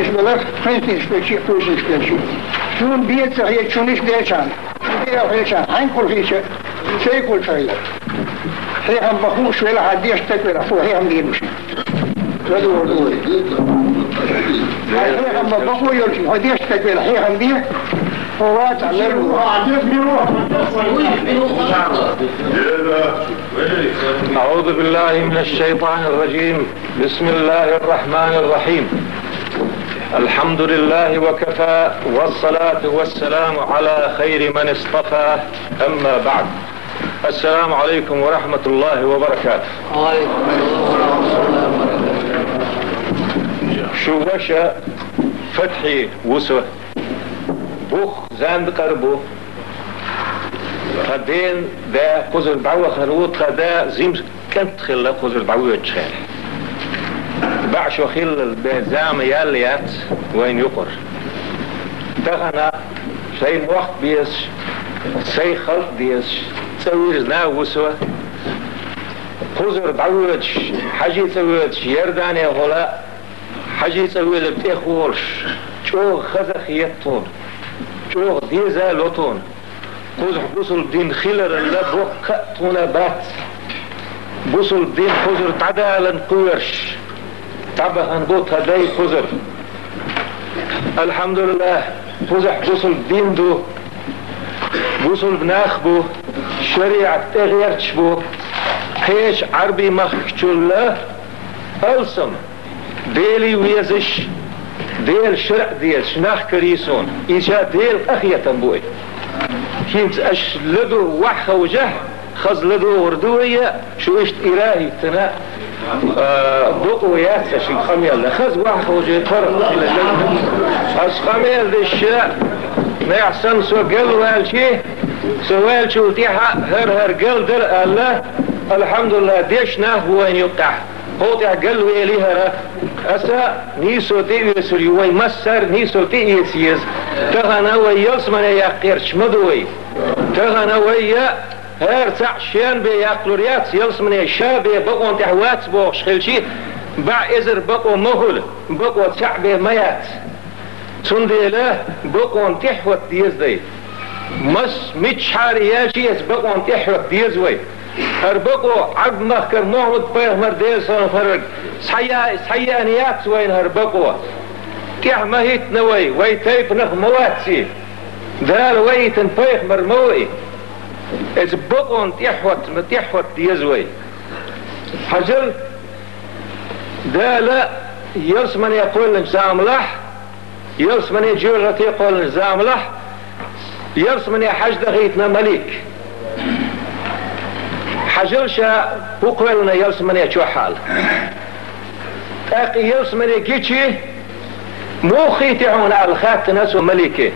İşbeler, hangi işbelçi, polis işbelçi. Şunun biyetse hiç şunu işbelçen. Şunu işbelçen, hangi kul hiç şey kul şeyler. Hem bakım şöyle haddi yaştak verir, hem değilmiş. Böyle orada oluyor. Hem bakım yolcun, haddi yaştak verir, hem değil. هو تعلموا أعوذ بالله من الشيطان الرجيم بسم الله الرحمن الرحيم الحمد لله وكفى والصلاة والسلام على خير من اصطفى أما بعد السلام عليكم ورحمة الله وبركاته شو وشا فتحي وسوه بوخ زاند قربو خدين دا قزر بعوة خروط خدا زيم كنت خلا قزر بعوة تشخيل بعشو خل البزام ياليات وين يقر تغنى شيء وقت بيس شيء خلط بيس تسوير زنا وسوى قزر بعوة حاجي تسوير يرداني غلا حاجي تسوير بتيخولش شو خزخ يطون شو ديزا لوتون قزح بوصل دين خلر اللي بوك طونبات بوصل دين خزر تعدالا قويرش تعبها نبوت هداي خزر الحمد لله قزح بوصل دين دو بوصل بناخبو شريعة تغيرتش بو حيش عربي مخشولة ألسم ديلي ويزش ديل شرع ديل شناخ كريسون إيجا ديل أخية بوي كنت أشلدو وحخة وجه خز لدو وردوية شو اشت إلهي تنا بقو ياسا شي خميل خز وحخة وجه فرق أش خميل دي الشاء ما يحسن سو قل والشي سو والشي وتيحا هر قل در الله الحمد لله ديش ناه وين يقع قوتي قل ويليها أسا نيسو تيويس اليوي مسر نيسو تيويسيز تغنى ويلس من يقيرش مدوي تغنى ويا هر تعشين بيقلوريات يلس من يشابه بقون تحوات بوغش خلشي باع إزر بقو مهل بقو تعبه ميات تنديله بقون تحوت ديزدي مس متشحاري ياشي بقون تحوت ديزوي هربقو عبد مخكر نومد بيه مرديل سنة فرق صحيا نيات وين هربقو كيح مهيت نوي ويتيب نخ مواتسي دال ويتن بيه مرموي إذ بقون تحوت ديزوي حجل دال يرسمن يقول نجزام لح يرسمن يجورة يقول نجزام لح يرسمن يحجد غيتنا مليك حجلشا بقولنا يلسمن يشو حال اقي يلسمن يجيشي موخي تعون على الخات ناس ومليكي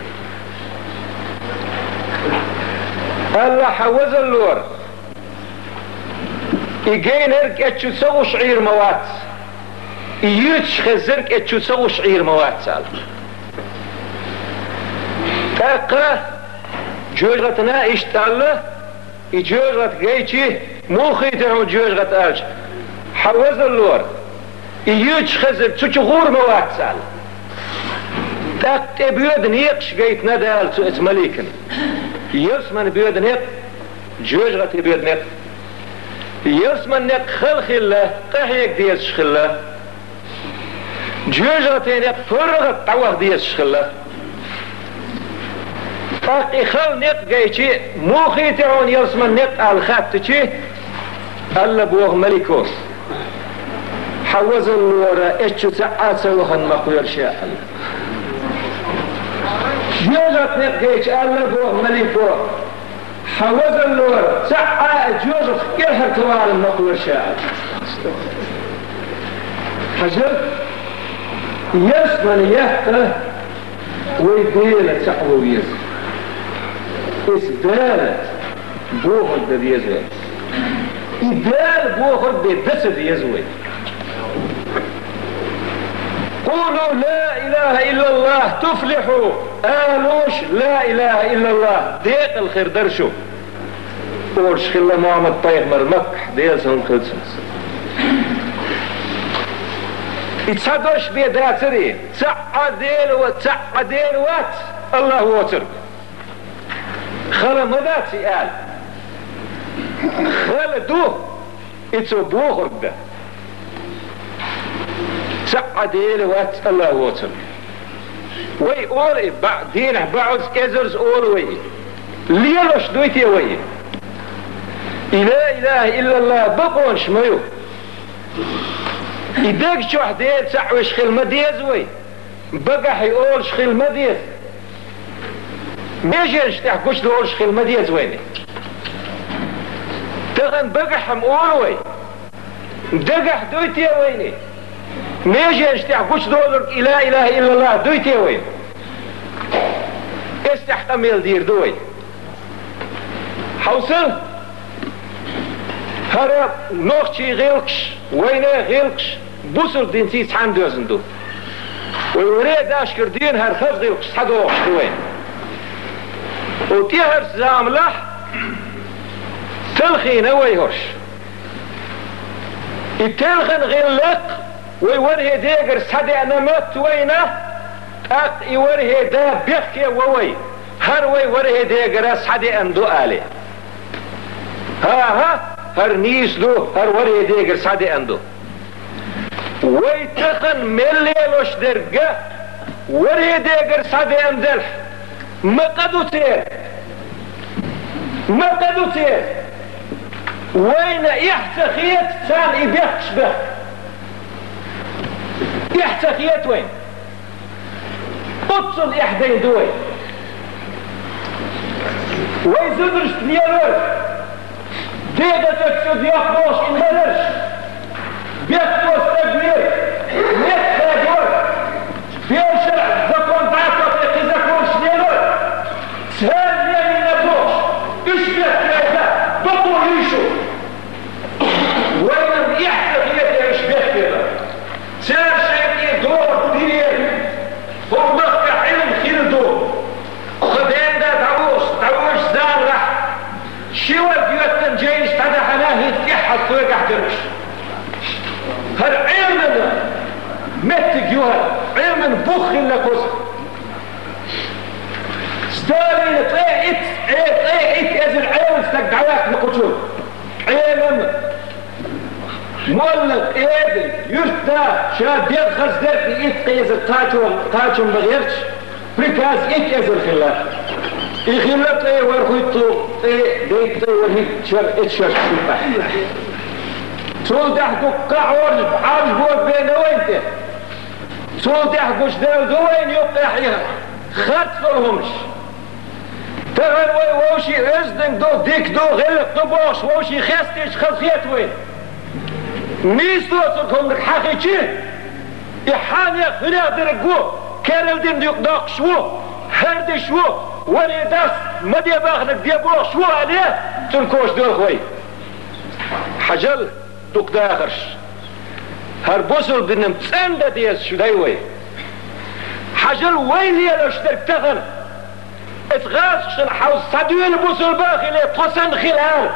الله حوز اللور يجين ارك اتشو تسوي شعير موات يوتش خزرك اتشو تسوي شعير موات سال اقا جوجتنا اشتاله يجوجت جيتشي موخي تعون جوجت ألش حوز اللور يوتش خزر تشغور موات سال تاك بيود نيقش جيت ندال اسمليكن يسمن بيود نيق جوجت بيود نيق يسمن نيق خل خله قحيك ديس خله جوجت نيق فرغت طوخ ديس خله باقي خل نق جايشي موخي تعون يرسم النق على خاتشي ألا بوغ ملكوس حوز الورا اتشو ساعات سوخن مقوير شاء جوجت نق جايش ألا بوغ ملكو حوز الورا ساعات جوجت كلها توال مقوير شاء حجر يسمن يهته ويديله سحوه ويزن إسدالت بوخر بدي يزوي إدال بوخر بدسد يزوي قولوا لا إله إلا الله تفلحوا آلوش لا إله إلا الله ديق الخير درشو قولش خلا محمد طيب مرمك ديال سن خلصنس يتصدوش بيداتري تعديل وات الله وتر خلا مداتي قال خلا دو يتوبوه رده تعديل وات الله وتر وي اوري بعدين بعض ازرز اوري ليلوش دويتي وي لا اله الا الله بقون شميو يدق شو حديد سعوي شخيل مديز وي بقى حيقول شخيل مديز ميجيش تحكوش دول شخيل مديز ويني تغن بقى حمقول وي دقح دويتي ويني ميجيش تحكوش دول لا اله الا الله دويتي وين استحتمل دير دوي حوصل هرب نوخشي غيلكش وينه غيلكش بوصر دين سيس حان دوزندو ويوريد اشكر دين هر خز غيلكش حدوخش دوين وتيهر زاملح تلخين ويهرش التلخن غيلك ويوره ديگر سدع نمت وينه اق يوره دا بيخي ووي هر وي وره ديگر سدع اندو آلي ها هر نيس دو هر وره ديگر سدع اندو وي تخن مليلوش درگه وره ديگر سدع اندل مقدو تير وين احتخيت سان يبيخش به احتخيت وين قدس الاحدين دوي ويزدرش تنيرش ديدة تكسد يخبوش انهدرش بيخبوش تقمير ميتخادور بيشرع زكون دعطة في زكون شنيرش سهل يعني نبوش اشبه كذا بطو ريشو وين يحتخيت يشبه كذا سهل شيء يدور دير ومخ علم خلدو خدين دا تعوش زارح شوى بيوتن جيش تدحناه يتيحد فوق احدرش هر علمنا مت جوهر علم بخ لكوس ستالين ايه ازل علم استقدعواك نقصول علم مولد ايدي يرتا شاب يدخل زدرتي اتقيز التاجم بغيرش بريكاز اتقيز الخلاف الخلاف ايه ورخيطو ايه ديكتو ورهيك اتشرش شبح تودح دقاع ورجب عارج بوك بين وينته تودح قش دوين يبقى يحيها خطفرهمش تغل ووشي ازدن دو ديك دو غلق دو بوش ووشي خستيش خلصيت وين ميستو تركم لك حقيقي إحانيك هنا درقو كارل دين يقداق شو هرد شو ولي داس مدي باخنك ديبو شو عليه تنكوش دول خوي حجل دوك داخرش هر بوصل دينم تسند ديز شو دايوي حجل ويلي لو اشترك تغن اتغاش حوز صدوين بوصل باخي لي قسن خلال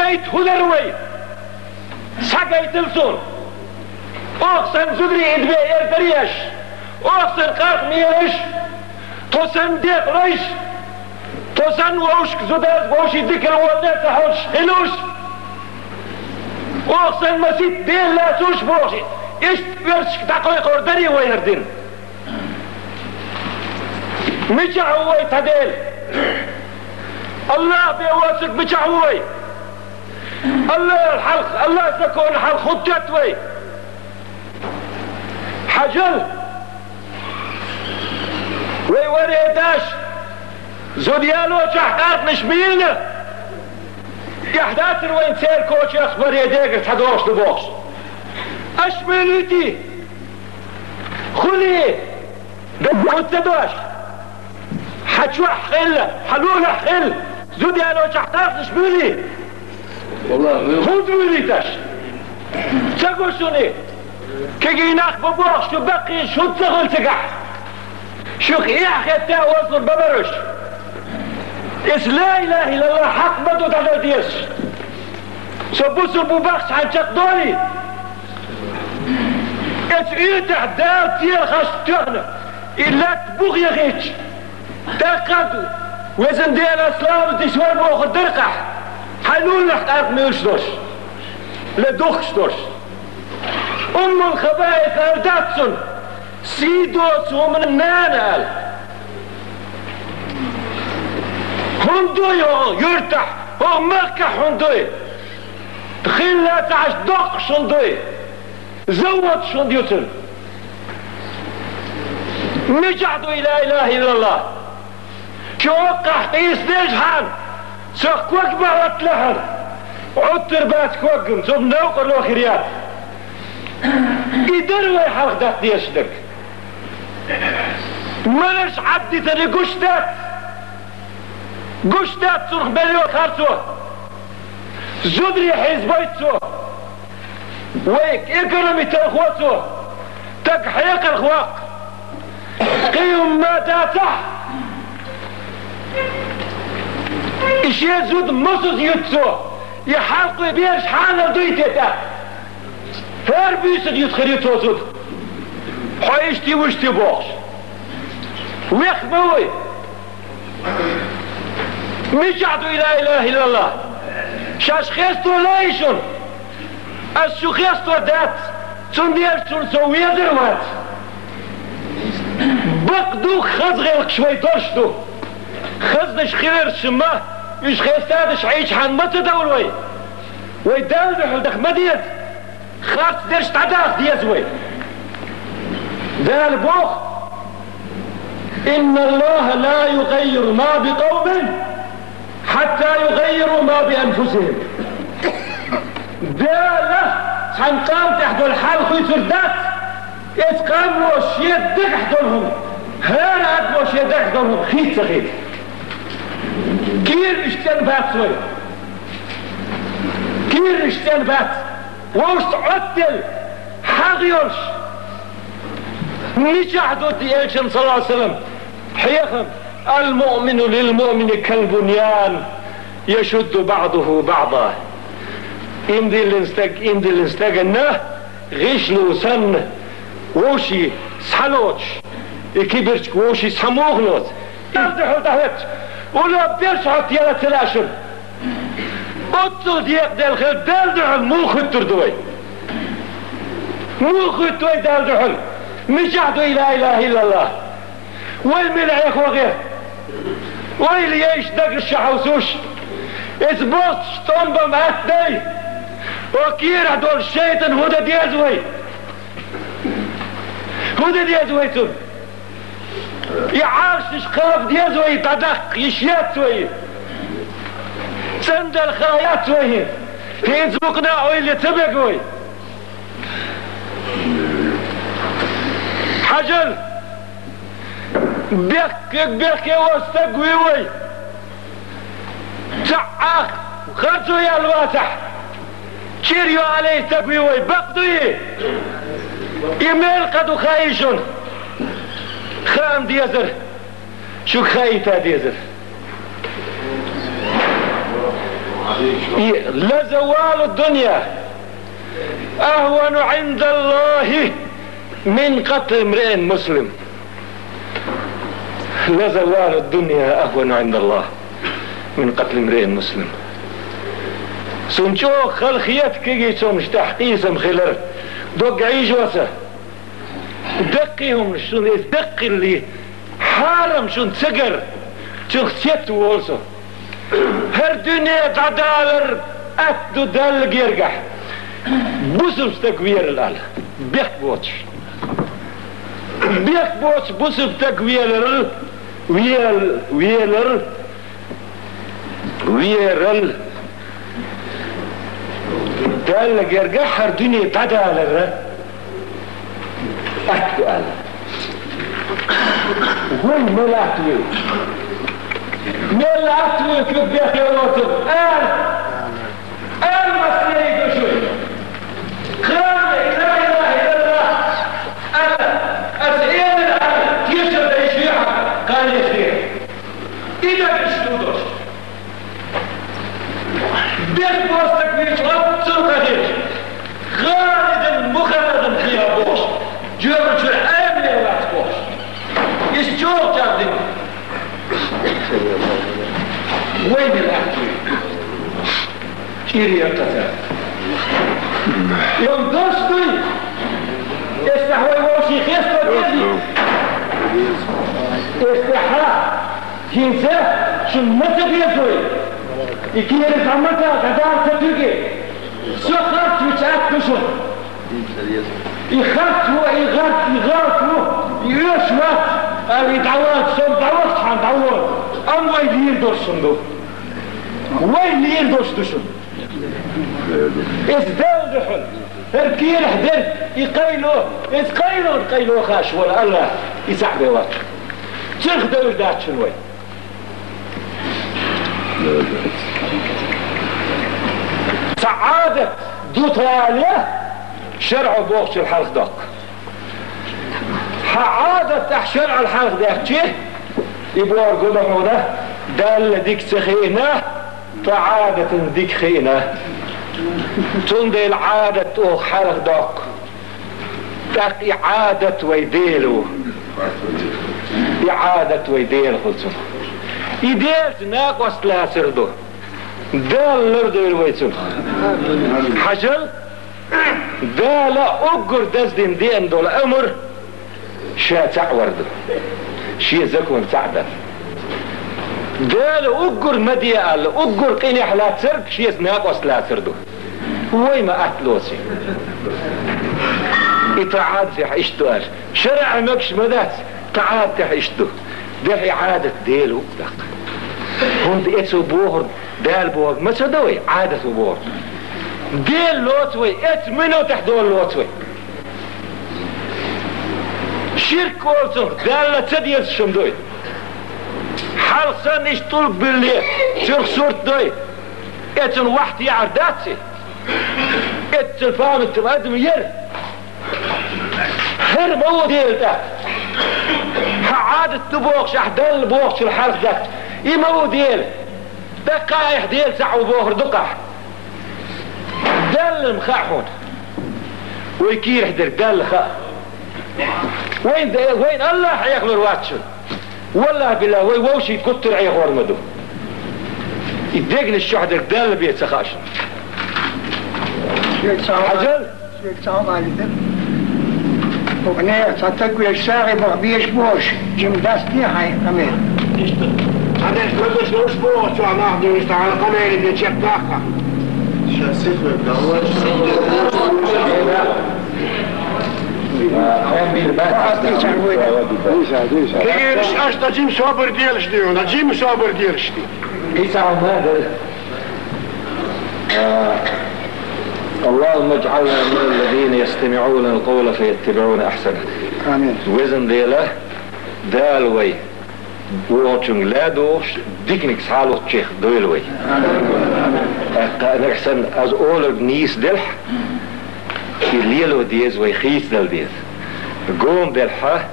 قايت هدروي ساقايت الصون اقسن زدري ادبي الدريش اقسن قاق ميرش توسن ديق ريش توسن ووشك زداز ووشي ذكر ولنات حوش حلوش اقسن مسيت دين لا توش بوشي اشت بيرشك دقائق وردري ويردين مجعوي تديل الله بيواسك مجعوي الله الحلق الله تكون الحلق خطت وي حجل وي وريداش زوديالو تحتات نشميلنا يحدات وين سير كوتش اخبار يديك تحدوش لبوش اشميلتي خلي وتدوش حتشوح خل حلول حل زوديالو تحتات نشميلي والله خود وليتش تقولوني كي ناخ ببوخ شو بقي شو تغل تقح شو يا تا وصل ببرش اس لا اله الا الله حق بدو تعديش سبوس بوبخش عن تقدولي وش ايتح دال تير خشتوهنا إلا تبوغ يغيتش تاقدوا وزن ديال اسلام تشوار بوخ الدرقح حنول لحقاق ميوشدوش لا دوخشدوش الخبائث ارداتسون سيدوس ومن النانال هندوي يرتاح هو مكة هندوي تخيل لا تعش دق شندوي زود شنديوتن مجعدوا لا اله الا الله شو وقع قيس نجحان سوق وقبع واتلهن عطر بات كوقم ثم نوقر الاخريات يدروا يحرق دات ديشدك منش عدي تاني قشتات صرخ مليون خارسوه زدري حزبيتسوه ويك اكرمي تلخوتسوه تقحيق الخواق قيم ما تاتح اش يزود مصص يتسوه يحرقوا بيش حانا دويتتا هر بيسد يتخريطو زود حيشتي وشتي بوخش ويخبوي مجعدوا لا اله الا الله شاش خيستو لايشون اسو خيستو دات تون ديالتون سوية دروات بقدو خزغلق شوي درشتو خزنش خير شما اش خيستادش عيش حان ما تدولوي ويدالدحو دخ مديت خاص درش تعداخ ديزوي دال بوخ إن الله لا يغير ما بقوم حتى يغيروا ما بأنفسهم دالة حنقام تحدو الحال خوي سردات اتقام وش يدك حدولهم هارات وش يدك حدولهم خيت سخيت كير اشتن بات سوي كير اشتن بات وش تعدل حاغيوش نجحدوا ديالشن صلى الله عليه وسلم حيخم المؤمن للمؤمن كالبنيان يشد بعضه بعضا اندي الانستاقنا غيشلو سن وشي سحلوش كبرش وشي سحموغنوت يردحو تحت ولا بيرشحت يلا تلاشم بطل ديق ديال خير دالدحل مو خطر دوي مو خطر دالدحل مجعدوا لا اله الا الله والملع يا اخوة غير ويلي يعيش دق الشحوسوش اسبوت شطنبا معتدي وكير هدول الشيطان هدى ديازوي تون يعاش شقاف ديازوي تدق يشيات سوي سند الخايات سوي هين زوقنا ويلي تبقوي حجر بيك واستقويوي تعاق خرجوا يا الواسح شيريو عليه تقويوي بقدوي يميل قدو خايشون خام ديزر شو خايتا ديزر لزوال الدنيا اهون عند الله من قتل امرئ مسلم لزوال الدنيا اهون عند الله من قتل امرئ مسلم سنشو خلخيات كيجي سومش تحقيسم خلر دوق عيجوسه دقيهم شون دق اللي حارم شون تسقر شون خسيت وولسو هر دنيا تعدالر اتدو دال يرقح بوسف تكوير الال بيك بوتش بوسف تكوير ويرل دال يرقح هر دنيا تعدالر أكتو أنا وين ملاتوي كيف بيخي الوطن مسيح شوي خامي لا إله إلا الله أنا أسئل الآن تيشر يشيعها قال يشيع إذا بشتودوش بيت بوستك بيش رب سلطة هيش خالدا مخلدا خيابوش شو العالم اللي ما تقوش يشجوك جابدين وين الأكل كيري القتال يوم دوستي استحوي وشي خيسته بيدي استحا جنسه شمته بيزوي يكير زمته قدام تتوكي سخرت وشات بشون يخرت يشمت اللي دعوات سن دعوات حان دعوات ام وين يندور صندوق وين يندور دشون ازدال دحل هركير حدر يقيلو خاش ولا الله يسحبه واتش تخدو ذات شنوي سعادة دوتاليه شرع بوخش الحلق داك عادة شرع الحلق داك شيه يبوار قدمونه دال ديك سخينة فعادة ديك خينة تندي العادة او حلق داك داك إعادة ويديلو إعادة ويديل خلصو يديل ناقص لا سردو دال لردو الويتون حجل دال أقر دزدين دين دول أمر شا تعوردو شي زكون تعدل دال أقر مديال أقر قينيح لا تسرد شي ناقص لا سردو وي ما أتلوسي إتعاد في حيشتو أش شرع مكش مدات تعاد في حيشتو ده إعادة ديلو هون اتسو بوهر دال بوهر ما تدوي عادة بوهر ديل لوتوي ات منو تحدول لوتوي شرك قولتو دال تديز شمدوي حلصان اشتولك بالليل شرك صورت دوي اتن واحد يعرداتي ات الفام التمادم ير خير مو ديل ده عادة تبوخش احدال بوخش الحرف ده يمو ديل دقايح ديل سعو بوخر دقاح دل مخاحون ويكير حدر دل خا وين الله حياكل الواتشن والله بالله وي ووشي كتر عيخ ورمدو يدقن الشحدر دل بيت سخاشن حجل شيك صعب عليك وقناع صدقوا الشاغي بغبيش بوش جم داستي هاي أمين هذا كلش مش بوش وعم أخذ يشتغل قميل اللي تشيك داخل شاسف بالدور كيرش أشتا جيم صابر ديالش ديونا جيم صابر ديالش دي إيسا عماد اللهم اجعلنا من الذين يستمعون القول فيتبعون احسنه. امين. وزن ديله دالوي ووتشن لا دوش ديكنيك سالو تشيخ دويلوي. نحسن از اول نيس دلح يليلو ديز ويخيس دل ديز. قوم دلحه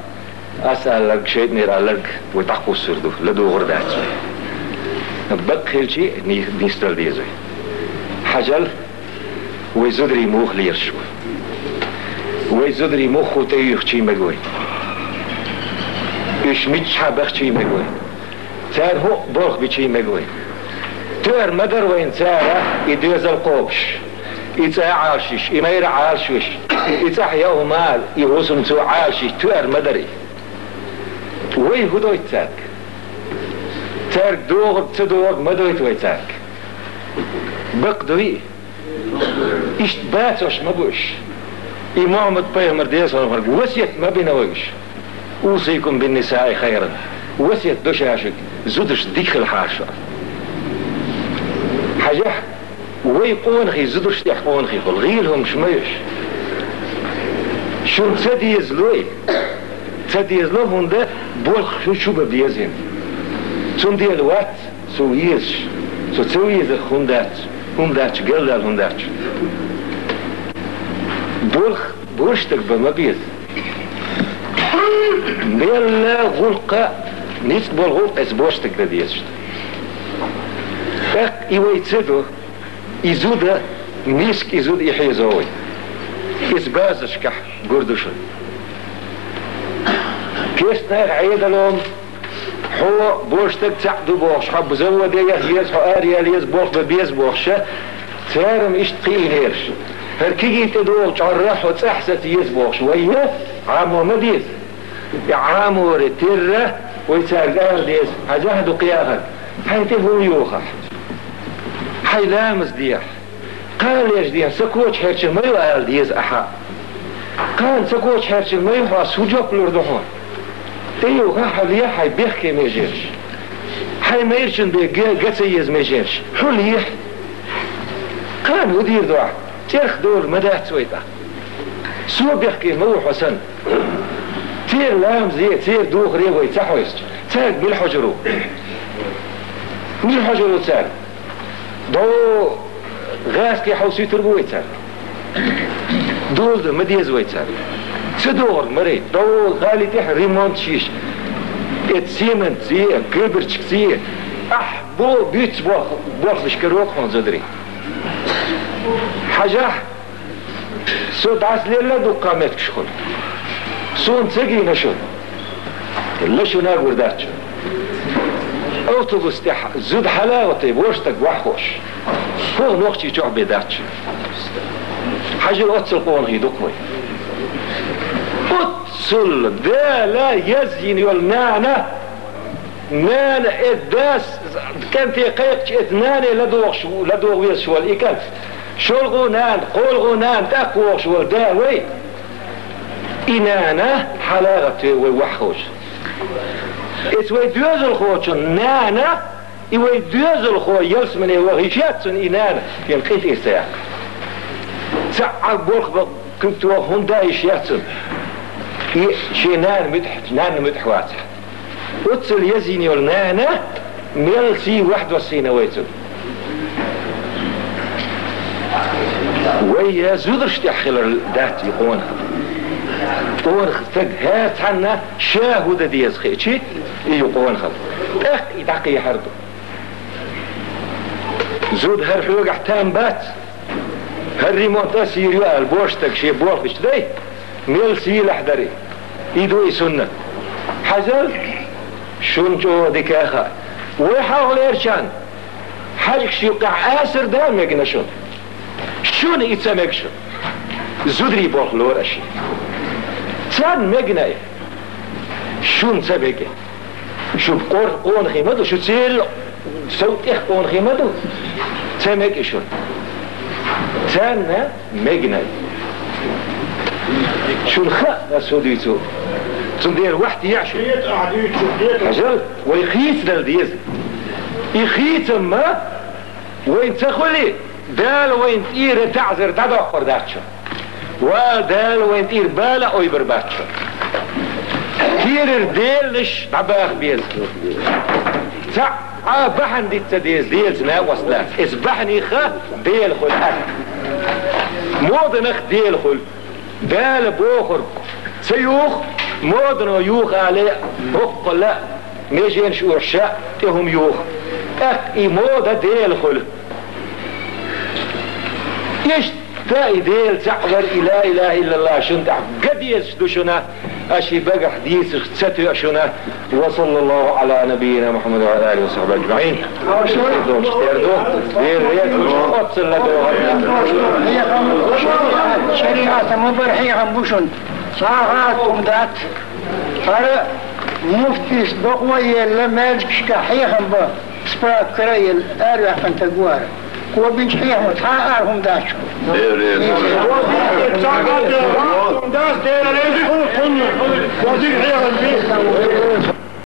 اسالك شيء نيرالك وتحقو السردو لدو غردات. بقيل شيء نيستل ديزوي. حجل ويزدري موخ ليرشو ويزدري موخ وتيخ شي مقوي إيش متشحى بخ شي مقوي تار هو بورخ بشي مقوي تار مدر وين تارة يدوز القوبش إتا عاشش إمير عاشش إتا حياه مال يغسن تو عاشش تار مدري وي هدو يتاك تار دوغ تدوغ مدو يتويتاك بقدوي إيش باتوش ما بوش إمام بيغمر ديس وسيت ما بينويش أوصيكم بالنساء خيرا وسيت دوشاشك زودش ديك الحاشا حاجة ويقون خي زودش تحقون خي غيلهم شميش شو تديز لوي تديز لو هنده بولخ شو ببيزين سون دي الوقت سو يزش سو تسويز الخندات هنداتش قل الهنداتش بورشتك بمبيز بيلا غلقة نسبة الغلق اس بورشتك بديشت اك يويتسدو يزود ميسك يزود يحيزوي اسبازش كح قردوشن كيستناغ عيدلهم حو بوشتك تعدو بوش حب زود يهيز حو آريال يز بوش ببيز بوش تارم اشتقين هيرش هركيجي تدول تعرح وتحسد يز بوش ويه عامو مديز عامو رتره ويتاقار ديز هجاهدو قياغا هاي تبو يوخح هاي لامز ديح قال ليش ديح سكوش هرش ميو آل ديز أحا قال سكوش هرش ميو حا سوجوك لردهون تيو غاحة ليح هاي بيحكي ميجيرش هاي ميرشن بي قتيز ميجيرش حو ليح قال ودير دعا تيرخ دول مدات سويتا سو بيحكي موح وسن تير لام زي تير دوخ ريوي تحويس تاك بالحجرو بالحجرو تاك دو غاس كي حوسي تربوي تاك دول مديز وي تاك تدور مريد دو غالي تح ريمونت شيش اتسيمنت زي كبرتش زي بو بيت بوخ بشكروك هون زدري حاجة سود عسليلة دو قامت كشخل سون تسقي نشون لشو ناقور داتشو اوتوبوس تح زود حلاوة بوشتك وحوش هو نوختي تعبي داتشو حاجة الأتصل قوان هي دقوي أتصل دا لا يزين يولنانا نانا إداس كانت يقيقش إثناني لدوغ ويسوال إيكالف شلغو نان قولغو نان تاكوغ شوال داوي إنانا حلاغة ويوحوش إتوي دوزل خوشن نانا إوي دوزل خو يلسمني وغيشاتسن إنانا ينقيت إساق سعر بولخ كنتوا هوندا إشياتسن شي نان متحوات أتصل يزيني والنانا ميلسي 21 ويتن ويا زودرش تحخل دات يقونها قونخ فق هات عنا شاهودة ديز خيشي يقونها اخ يدعقي حردو زود هالحلوق احتام بات هالريمونتا سيريو البوشتك شي بوخش دي ميلسي لحدري يدوي سنة حزل شنجو ديكاخا ويحاول يرشان حاجك شيوقع آسر دام يقنا شون يتسمك شون زودري بوخ لور أشي تان مقنا شون سبقه شوف قون خيمدو شو تسيل صوت إخ قون خيمدو تسمك شون تان مقنا شون خا سوديتو تندير واحد يعشو حجل ويخيت للديز يخيت ما وين تخلي دال وين تير تعزر تدخر داتشو ودال وين تير بالا او يبرباتشو تير ديلش عباخ بيز تع بحن دي تديز ديلز نا وصلات اسبحني خا ديل خل اك مودنخ ديل خل دال بوخر سيوخ مودنو يوخ عليه بق لا ميجين شو عشاء تهم يوخ اك اي مودا ديل خل ايش تاي ديل تعبر لا اله الا الله شنت قد يسدشنا اشي بقى حديث ستو اشنا وصلى الله على نبينا محمد وعلى اله وصحبه اجمعين شريعة مبرحية بوشن صاغات ومدات هذا مفتيس بقوية لما يلقشك حيهم با سبراك كريل اريح فانتقوار هو بنش حيهم تحقارهم داشو صاغات ومدات دير ريزي وزير حيهم بيه